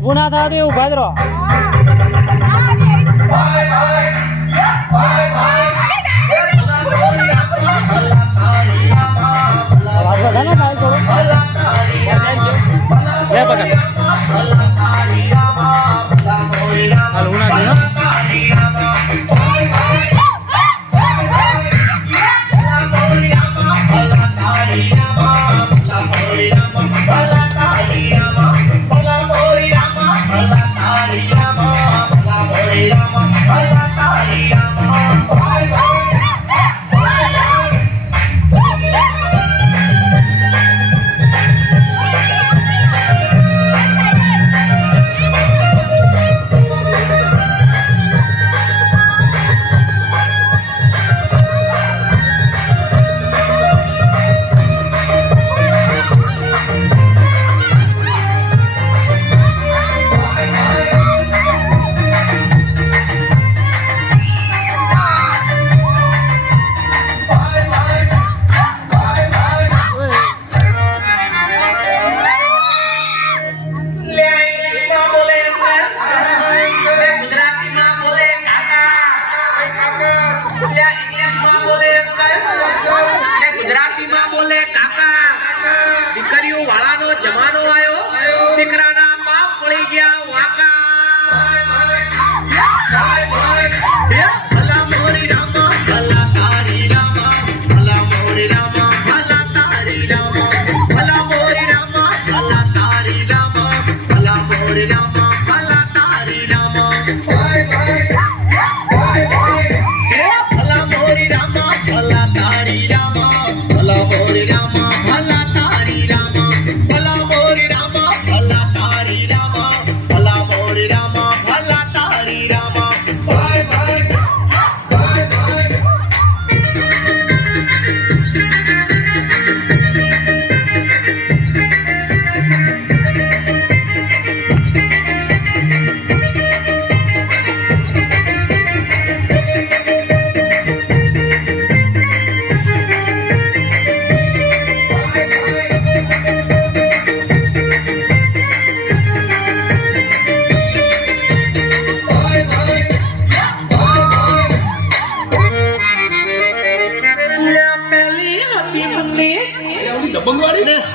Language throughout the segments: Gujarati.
ઊભું ના થવા દે એવું ભાદરો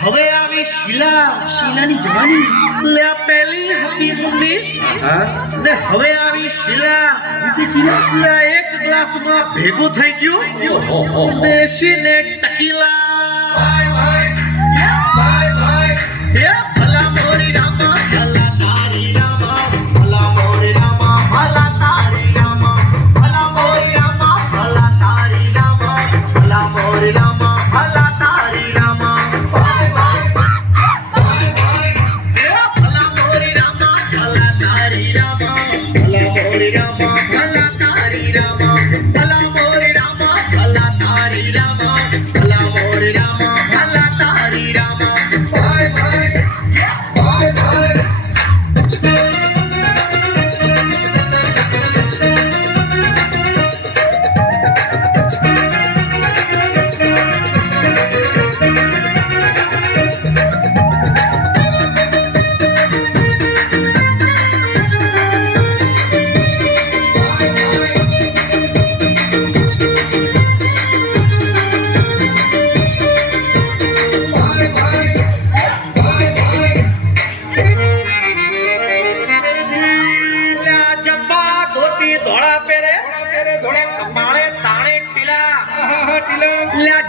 હવે આવી શીલાની જવાની લે પેલી હતી મુંડી ને હવે આવી શીલા એક ગ્લાસમાં ભેગું થઈ ગયું બેસીને ટકીલા હે ભલા મોરી રામા ભલા તારી રામા ભલા મોરી રામા ભલા તારી રામા ભલા મોરી રામા ભલા તારી રામા ભલા મોરી રામા ભલા તારી રામા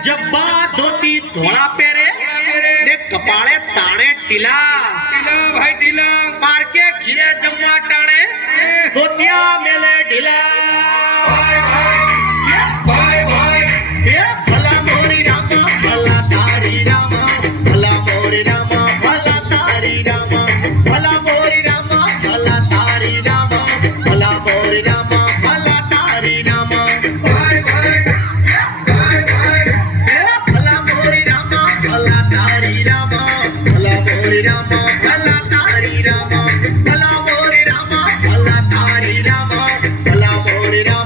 जब्बा धोती धोड़ा पेरे ने कपाले ताणे टीला भाई टीला मार के घिरे जम्मा टाणे धोतिया मेले ढीला भाई भाई ये भला मोरी रामा भला तारी रामा भला मोरी रामा भला तारी रामा भला मोरी रामा भला तारी रामा भला मोरी रामा भला तारी रामा भाई भाई Rama, Bala Tari Rama, Bala Mori Rama, Bala Tari Rama, Bala Mori Rama.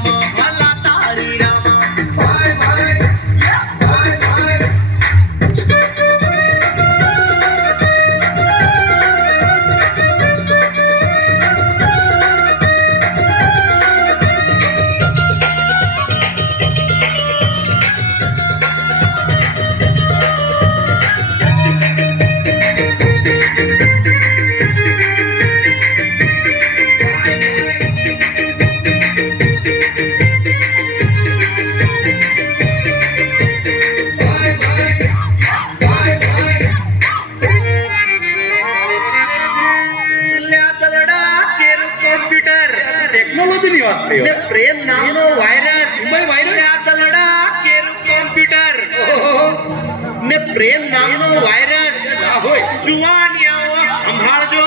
ને પ્રેમ નામનો વાયરસ ના હોય જુવાનિયાઓ સંભાળજો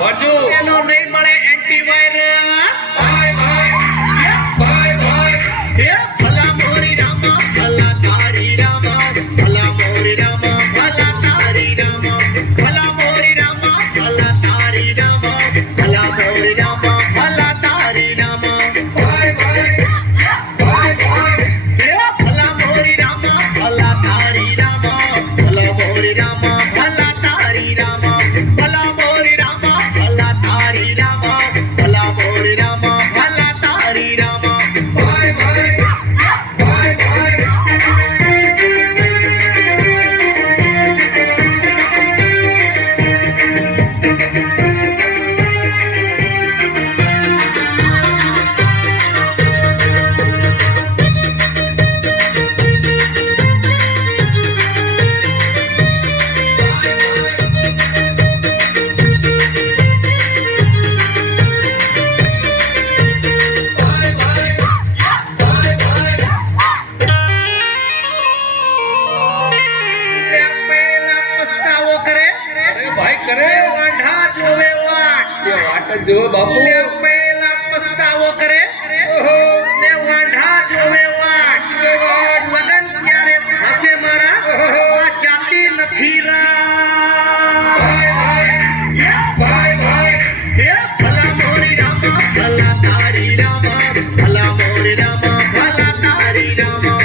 વરજો એનો નહીં મળે એન્ટીવાયરસ ભાઈ હે ભલા મોરી રામા ભલા તારી રામા ભલા મોરી રામા ભલા તારી રામા ભલા મોરી રામા ભલા તારી રામા ભલા મોરી રામા ભલા તારી રામા હે ભલા મોરી રામા ભલા તારી રામા ભલા મોરી રામા ભલા તારી રામા ભલા મોરી રામા ભલા તારી રામા ભલા મોરી રામા ભલા તારી રામા પેલા પસ્તાવો કરે ભાઈ કરે વાંઢા જોવે વાટ તે વાટ જ જો બાપુ લે પેલા પસ્તાવો કરે ઓહો ને વાંઢા જોવે વાટ લગન ક્યારે થશે મારા આ જાતિ નથી હે ભલા મોરી રામા ભલા તારી રામા ભલા મોરી રામા ભલા તારી રામા